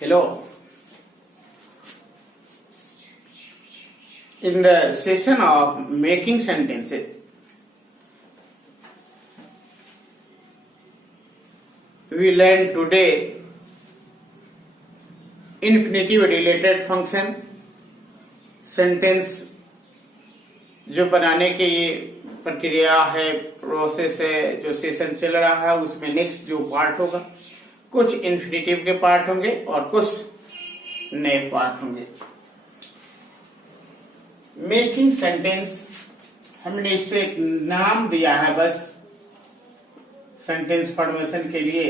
Hello. In the session of making sentences, we learn today infinitive related function. Sentence जो बनाने के ये प्रक्रिया है, प्रोसेस है, जो सेशन चल रहा है, उसमें नेक्स्ट जो पार्ट होगा, कुछ इन्फिनेटिव के पार्ट होंगे और कुछ नए पार्ट होंगे। मेकिंग सेंटेंस हमने इससे एक नाम दिया है बस सेंटेंस फॉर्मेशन के लिए।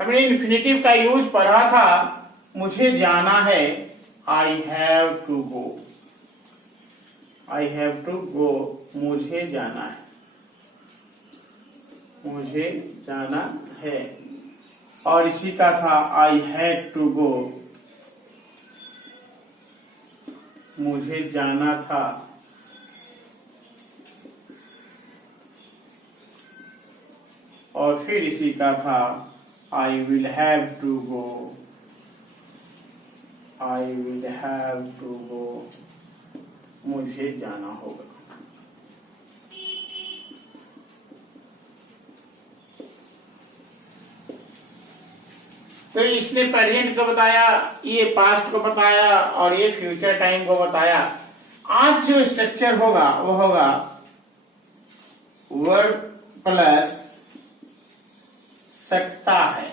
हमने इन्फिनेटिव का यूज पढ़ा था, मुझे जाना है, I have to go. I have to go, मुझे जाना है, मुझे जाना है। और इसी का था आई हैड टू गो, मुझे जाना था। और फिर इसी का था I will have to go, I will have to go, मुझे जाना होगा। तो इसने प्रेजेंट को बताया, ये पास्ट को बताया और ये फ्यूचर टाइम को बताया। आज जो स्ट्रक्चर होगा वो होगा वर्ब प्लस सकता है,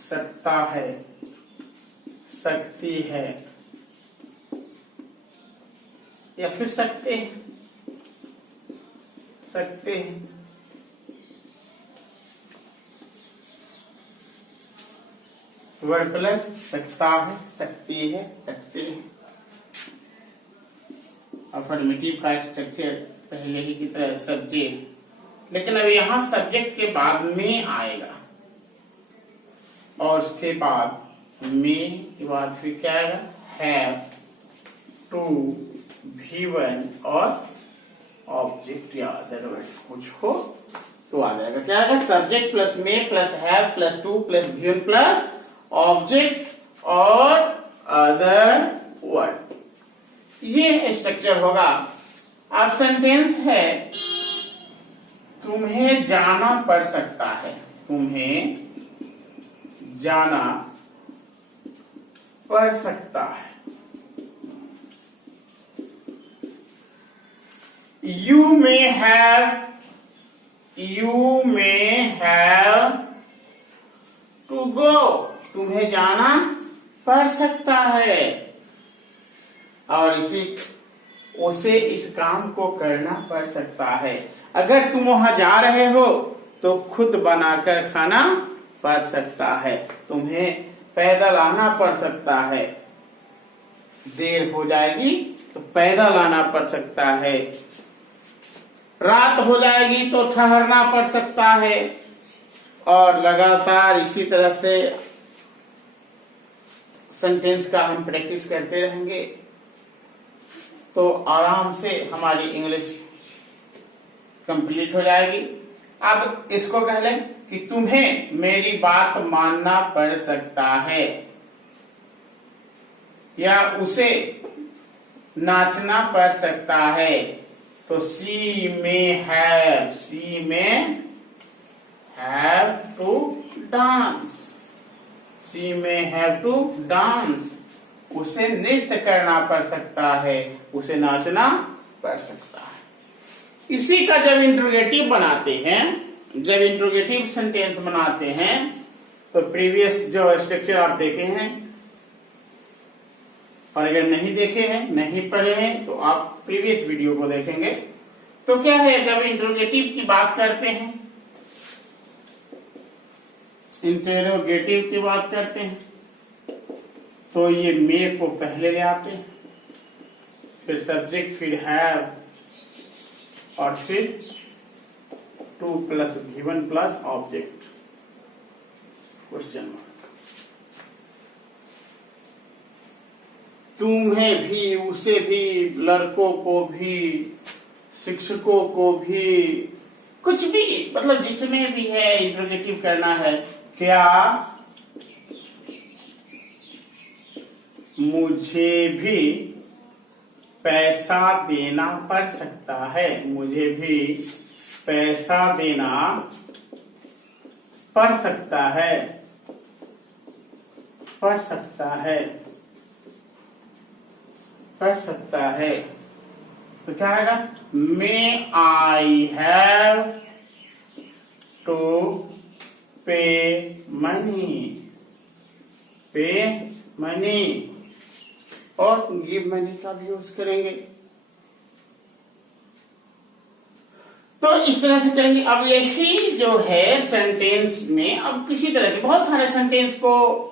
सकता है, सकती है, या फिर सकते हैं, सकते हैं। वर्ड प्लस सकता है, सकती है, सकते हैं। अफर्मेटिव का स्ट्रक्चर पहले ही की तरह सब्जेक्ट, लेकिन अब यहां सब्जेक्ट के बाद में आएगा और उसके बाद में के बाद फिर क्या आएगा, हैव टू, V1 और ऑब्जेक्ट या अदर वर्ड कुछ हो तो आ जाएगा। क्या आएगा, सब्जेक्ट प्लस में plus have plus two plus V1 plus object और अदर वर्ड। ये स्ट्रक्चर होगा। अब सेंटेंस है तुम्हें जाना पड़ सकता है, तुम्हें जाना पड़ सकता है। You may have to go, तुम्हें जाना पड़ सकता है। और उसे इस काम को करना पड़ सकता है। अगर तुम वहां जा रहे हो तो खुद बनाकर खाना पड़ सकता है, तुम्हें पैदल आना पड़ सकता है, देर हो जाएगी तो पैदल आना पड़ सकता है, रात हो जाएगी तो ठहरना पड़ सकता है। और लगातार इसी तरह से सेंटेंस का हम प्रैक्टिस करते रहेंगे तो आराम से हमारी इंग्लिश कंप्लीट हो जाएगी। अब इसको कह लें कि तुम्हें मेरी बात मानना पड़ सकता है, या उसे नाचना पड़ सकता है। तो she may have to dance, she may have to dance, उसे नृत्य करना पड़ सकता है, उसे नाचना पड़ सकता है। इसी का जब इंट्रोगेटिव बनाते हैं, जब इंट्रोगेटिव सेंटेंस बनाते हैं तो प्रीवियस जो स्ट्रक्चर आप देखे हैं, और अगर नहीं देखे हैं, नहीं पढ़े हैं तो आप प्रीवियस वीडियो को देखेंगे। तो क्या है, जब इंट्रोगेटिव की बात करते हैं, इंटरोगेटिव की बात करते हैं तो ये मे को पहले ले आते हैं, फिर सब्जेक्ट, फिर हैव और फिर two plus V1 plus object question mark. तुम्हें भी, उसे भी, लड़कों को भी, शिक्षकों को भी, कुछ भी, मतलब जिसमें भी है इंट्रोगेटिव करना है। क्या मुझे भी पैसा देना पड़ सकता है? मुझे भी पैसा देना पड़ सकता है, पड़ सकता है, पड़ सकता है। तो क्या आएगा? मे आई हैव टू पे मनी, पे मनी। और गिव मनी का भी यूज करेंगे। तो इस तरह से करेंगे। अब यही जो है सेंटेंस में, अब किसी तरह के बहुत सारे सेंटेंस को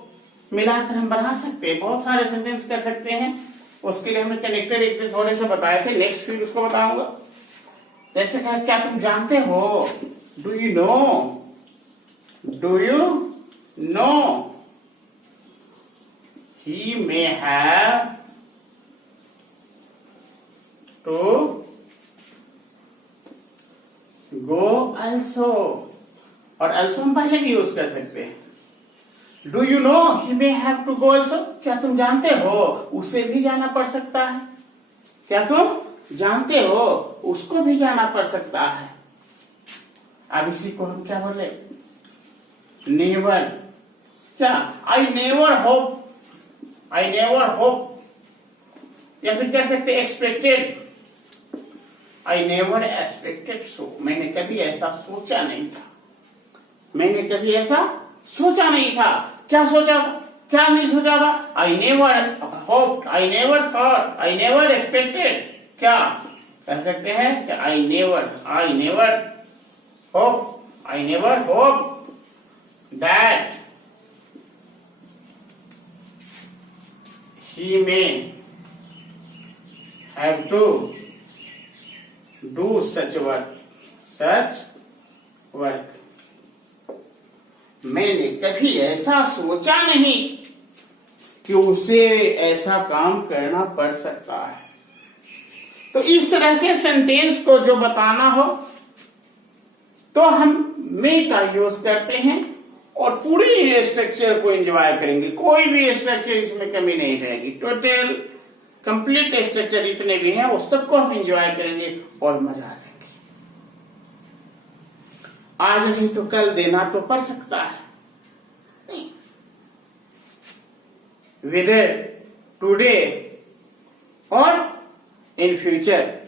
मिलाकर हम बना सकते हैं, बहुत सारे सेंटेंस कर सकते हैं। उसके लिए हमने कनेक्टेड एक दिन थोड़े से बताए थे, नेक्स्ट फिर उसको बताऊंगा। जैसे कहा, क्या तुम जानते हो? Do you know? Do you know? He may have to go also. और अल्सो हम पहले भी यूज कर सकते हैं। Do you know he may have to go also? क्या तुम जानते हो उसे भी जाना पड़ सकता है? क्या तुम जानते हो उसको भी जाना पड़ सकता है? अब इसी को हम क्या बोले? नेवर। क्या? I never hope, I never hope. या फिर कह सकते एक्सपेक्टेड, आई नेवर एक्सपेक्टेड सो। मैंने कभी ऐसा सोचा नहीं था, मैंने कभी ऐसा सोचा नहीं था। क्या सोचा था? क्या नहीं सोचा था? I never hoped, I never thought, I never expected. क्या कह सकते हैं कि I never hope, I never hope that he may have to do such work। मैंने कभी ऐसा सोचा नहीं कि उसे ऐसा काम करना पड़ सकता है। तो इस तरह के सेंटेंस को जो बताना हो तो हम मे का यूज करते हैं और पूरी स्ट्रक्चर को एंजॉय करेंगे। कोई भी स्ट्रक्चर इसमें कमी नहीं रहेगी। टोटल कंप्लीट स्ट्रक्चर जितने भी हैं वो सबको हम एंजॉय करेंगे और मजा लेंगे। आज नहीं तो कल देना तो पड़ सकता है। विदर टुडे और in future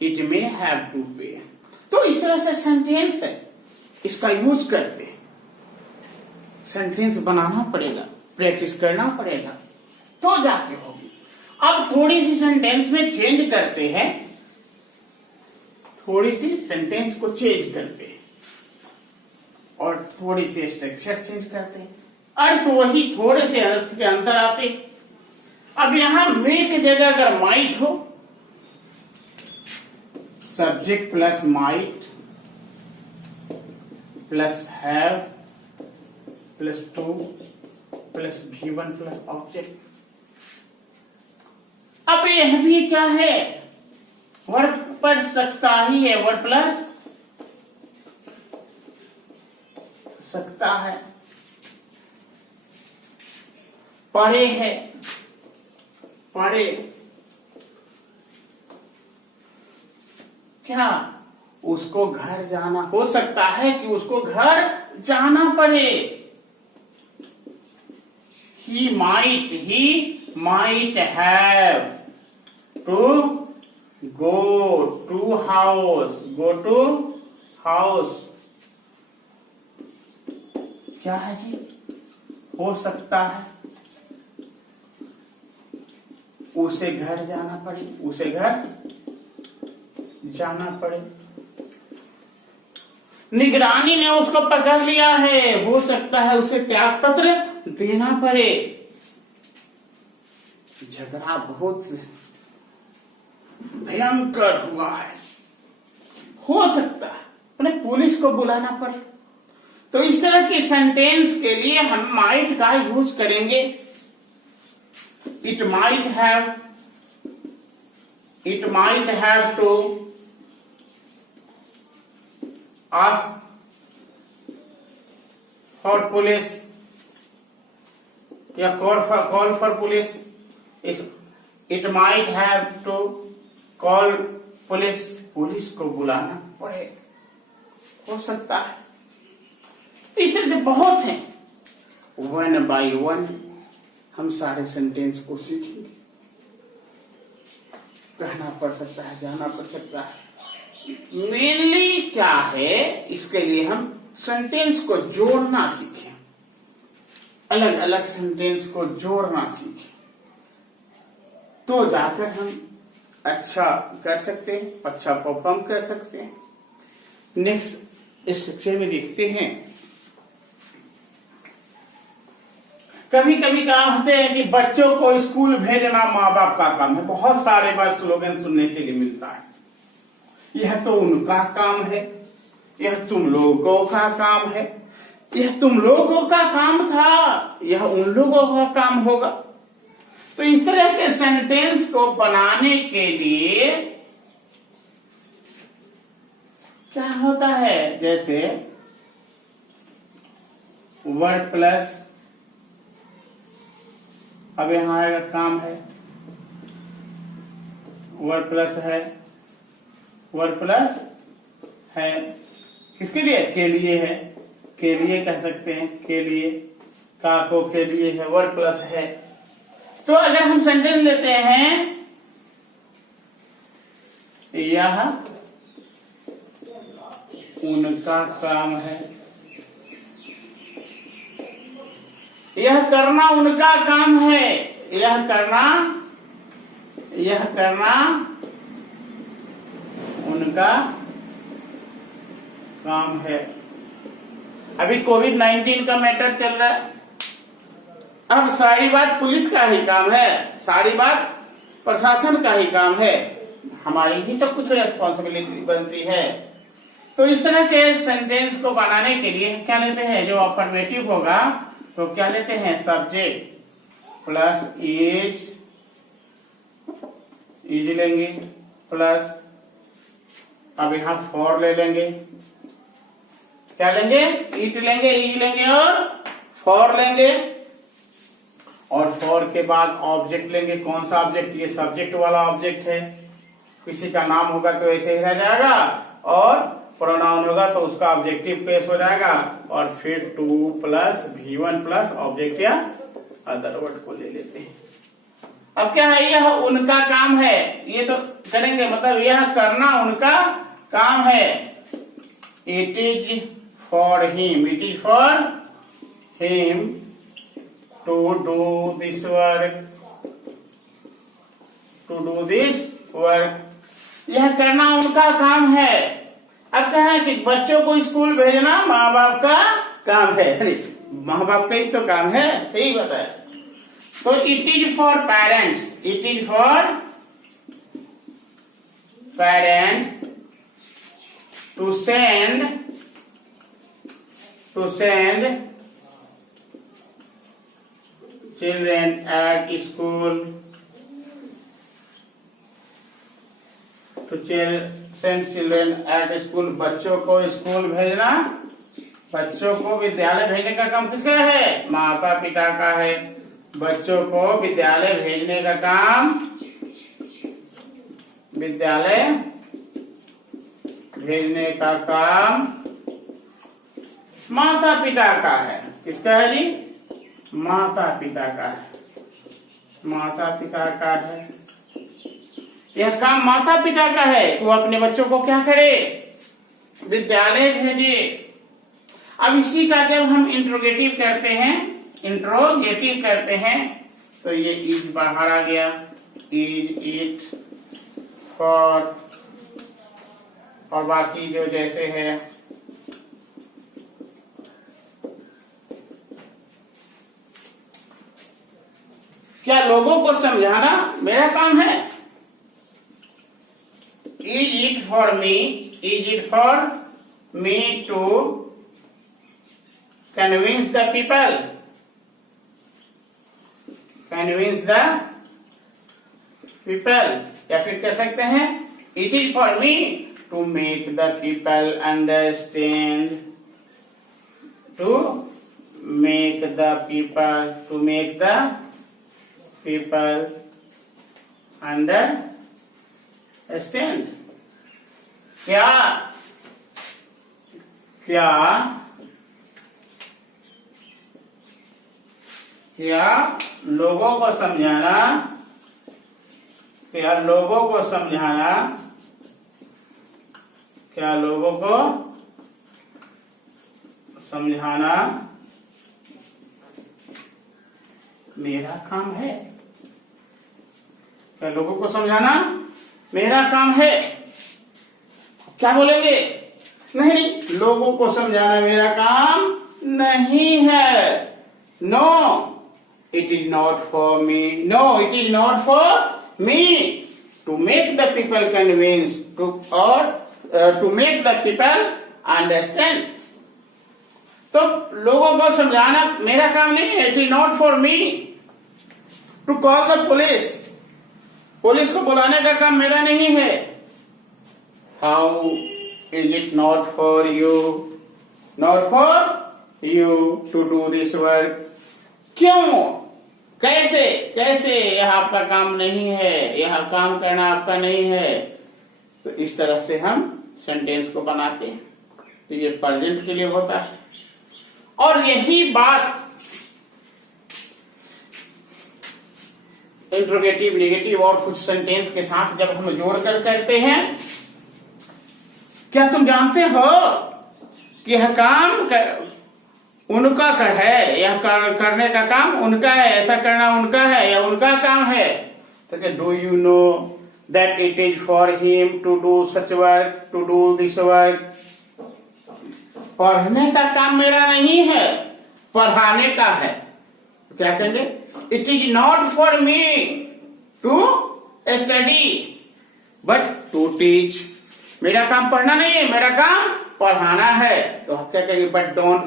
it may have to pay. तो इस तरह से सेंटेंस है, इसका यूज करते हैं। सेंटेंस बनाना पड़ेगा, प्रैक्टिस करना पड़ेगा तो जाके होगी। अब थोड़ी सी सेंटेंस में चेंज करते हैं, थोड़ी सी सेंटेंस को चेंज करते हैं और थोड़ी सी स्ट्रक्चर चेंज करते हैं। अर्थ वही, थोड़े से अर्थ के अंतर आते। अब यहां मे की जगह अगर माइट हो, subject plus might plus have plus two plus V1 plus object. अब यह भी क्या है? वर्ब पढ़ सकता ही है, वर्ब प्लस सकता है। पढ़े है, पढ़े। क्या उसको घर जाना, हो सकता है कि उसको घर जाना पड़े। He might have to go to house। क्या है जी? हो सकता है उसे घर जाना पड़े, उसे घर जाना पड़े। निगरानी ने उसको पकड़ लिया है, हो सकता है उसे त्याग पत्र देना पड़े। झगड़ा बहुत भयंकर हुआ है, हो सकता है उन्हें पुलिस को बुलाना पड़े। तो इस तरह के सेंटेंस के लिए हम माइट का यूज करेंगे। It might have to ask for police या call for police, it might have to call police, police को बुलाना पड़े, हो सकता है। इस तरह से बहुत हैं, वन बाय वन हम सारे सेंटेंस को सीखेंगे। कहना पड़ सकता है, जाना पड़ सकता है। मेनली क्या है, इसके लिए हम सेंटेंस को जोड़ना सीखें, अलग अलग सेंटेंस को जोड़ना सीखें, तो जाकर हम अच्छा कर सकते हैं, अच्छा परफॉर्म कर सकते हैं। नेक्स्ट स्ट्रक्चर में देखते हैं, कभी कभी क्या होते हैं कि बच्चों को स्कूल भेजना माँ बाप का काम है। बहुत सारे बार स्लोगन सुनने के लिए मिलता है, यह तो उनका काम है, यह तुम लोगों का काम है, यह तुम लोगों का काम था, यह उन लोगों का काम होगा। तो इस तरह के सेंटेंस को बनाने के लिए क्या होता है, जैसे वर्ड प्लस, अब यहां आएगा काम है, वर्ड प्लस है, वर्ड प्लस है, किसके लिए, के लिए है, के लिए कह सकते हैं, के लिए, का को के लिए है, वर्ड प्लस है। तो अगर हम सेंटेंस लेते हैं, यह उनका काम है, यह करना उनका काम है, यह करना उनका काम है। अभी कोविड-19 का मैटर चल रहा है, अब सारी बात पुलिस का ही काम है, सारी बात प्रशासन का ही काम है, हमारी भी तो कुछ रेस्पॉन्सिबिलिटी बनती है। तो इस तरह के सेंटेंस को बनाने के लिए क्या लेते हैं, जो अफर्मेटिव होगा तो क्या लेते हैं, सब्जेक्ट प्लस इज लेंगे, प्लस अब यहां फॉर ले लेंगे, क्या लेंगे, इट लेंगे, इज लेंगे और फॉर लेंगे, और फॉर के बाद ऑब्जेक्ट लेंगे। कौन सा ऑब्जेक्ट, ये सब्जेक्ट वाला ऑब्जेक्ट है, किसी का नाम होगा तो ऐसे ही रह जाएगा, और प्रोनाउन होगा तो उसका ऑब्जेक्टिव पेश हो जाएगा, और फिर two plus V1 plus object या अदर वर्ड को ले लेते हैं। अब क्या है, यह उनका काम है, ये तो करेंगे, मतलब यह करना उनका काम है। It is for him, it is for him to do this work, to do this work, यह करना उनका काम है। अब क्या है कि बच्चों को स्कूल भेजना माँ बाप का काम है, अरे माँ बाप का ही तो काम है, सही बताया। तो it is for parents, it is for parents to send children at school, to send children at school, बच्चों को स्कूल भेजना, बच्चों को विद्यालय भेजने का काम किसका है, माता पिता का है। बच्चों को विद्यालय भेजने का काम, विद्यालय भेजने का काम माता पिता का है। किसका है जी, माता पिता का है, माता पिता का है, यह काम माता पिता का है। तो अपने बच्चों को क्या करे, विद्यालय भेजे। अब इसी का जब हम इंट्रोगेटिव करते हैं तो ये इज बाहर आ गया, इज, इट, फॉर, और बाकी जो जैसे है क्या लोगों को समझाना मेरा काम है। Is it for me, is it for me to convince the people, convince the people, या फिर कह सकते हैं it is for me to make the people understand, to make the people understand. क्या लोगों को समझाना, मेरा काम है। क्या लोगों को समझाना मेरा काम है? क्या बोलेंगे? नहीं, लोगों को समझाना मेरा काम नहीं है। No, it is not for me. No, it is not for me to make the people convince, to make the people understand. तो लोगों को समझाना मेरा काम नहीं है। It is not for me to call the police. Police को बुलाने का काम मेरा नहीं है। How is it not for you to do this work? क्यों? कैसे यह आपका काम नहीं है, यह काम करना आपका नहीं है। तो इस तरह से हम सेंटेंस को बनाते हैं। तो ये प्रेजेंट के लिए होता है। और यही बात इंट्रोगेटिव, नेगेटिव और कुछ सेंटेंस के साथ जब हम जोड़कर करते हैं, क्या तुम जानते हो कि यह काम उनका है, यह करने का काम उनका है, ऐसा करना उनका है, यह उनका काम है। तो do you know that it is for him to do such work, to do this work. पढ़ने का काम मेरा नहीं है, पढ़ाने का है। क्या कहेंगे? It is not for me to study but to teach. मेरा काम पढ़ना नहीं है, मेरा काम पढ़ाना है। तो क्या कहेंगे? But don't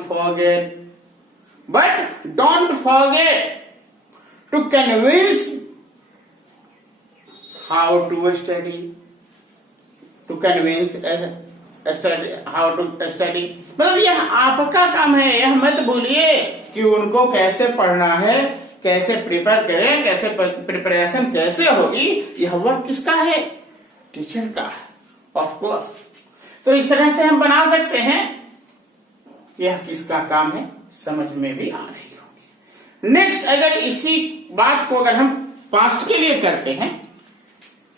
forget to convince how to study, how to study. मतलब यह आपका काम है। यह मत बोलिए कि उनको कैसे पढ़ना है, कैसे प्रिपेयर करें, कैसे प्रिपरेशन कैसे होगी। यह वर्क किसका है? टीचर का है, ऑफ कोर्स। तो इस तरह से हम बना सकते हैं। यह किसका काम है, समझ में भी आ रही होगी। नेक्स्ट, अगर इसी बात को अगर हम पास्ट के लिए करते हैं,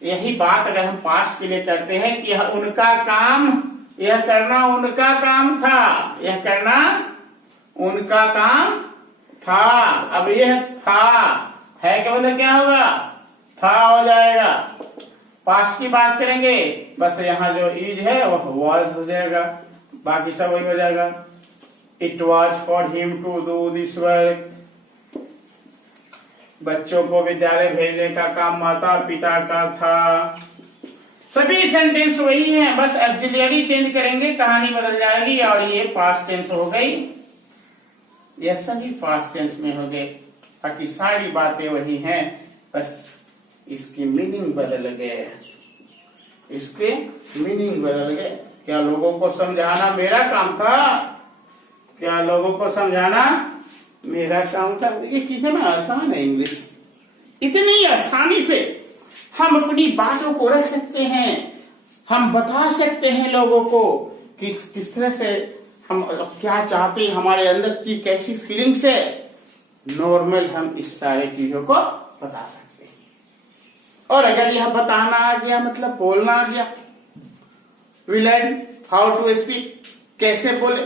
यही बात अगर हम पास्ट के लिए करते हैं कि यह उनका काम, यह करना उनका काम था, यह करना उनका काम था। अब यह था है क्या मतलब क्या होगा? था हो जाएगा। पास्ट की बात करेंगे, बस यहाँ जो इज है वह वॉज हो जाएगा, बाकी सब वही हो जाएगा। It was for him to do this work. बच्चों को विद्यालय भेजने का काम माता पिता का था। सभी सेंटेंस वही हैं, बस ऑक्सिलरी चेंज करेंगे, कहानी बदल जाएगी और ये पास्ट टेंस हो गई। ये सभी पास्ट टेंस में हो गए, बाकी सारी बातें वही हैं, बस इसकी मीनिंग बदल गए, इसके मीनिंग बदल गए। क्या लोगों को समझाना मेरा काम था? क्या लोगों को समझाना मेरा काम था? ये कितना आसान है इंग्लिश। इतनी आसानी से हम अपनी बातों को रख सकते हैं, हम बता सकते हैं लोगों को कि किस तरह से हम क्या चाहते हैं, हमारे अंदर की कैसी फीलिंग्स है। नॉर्मल हम इस सारे चीजों को बता सकते हैं। और अगर यह बताना आ गया मतलब बोलना आ गया, we learn how to speak, कैसे बोले।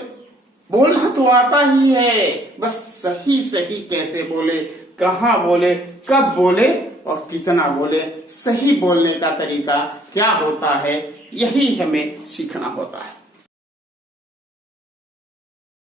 बोलना तो आता ही है, बस सही सही कैसे बोले, कहाँ बोले, कब बोले और कितना बोले। सही बोलने का तरीका क्या होता है, यही हमें सीखना होता है।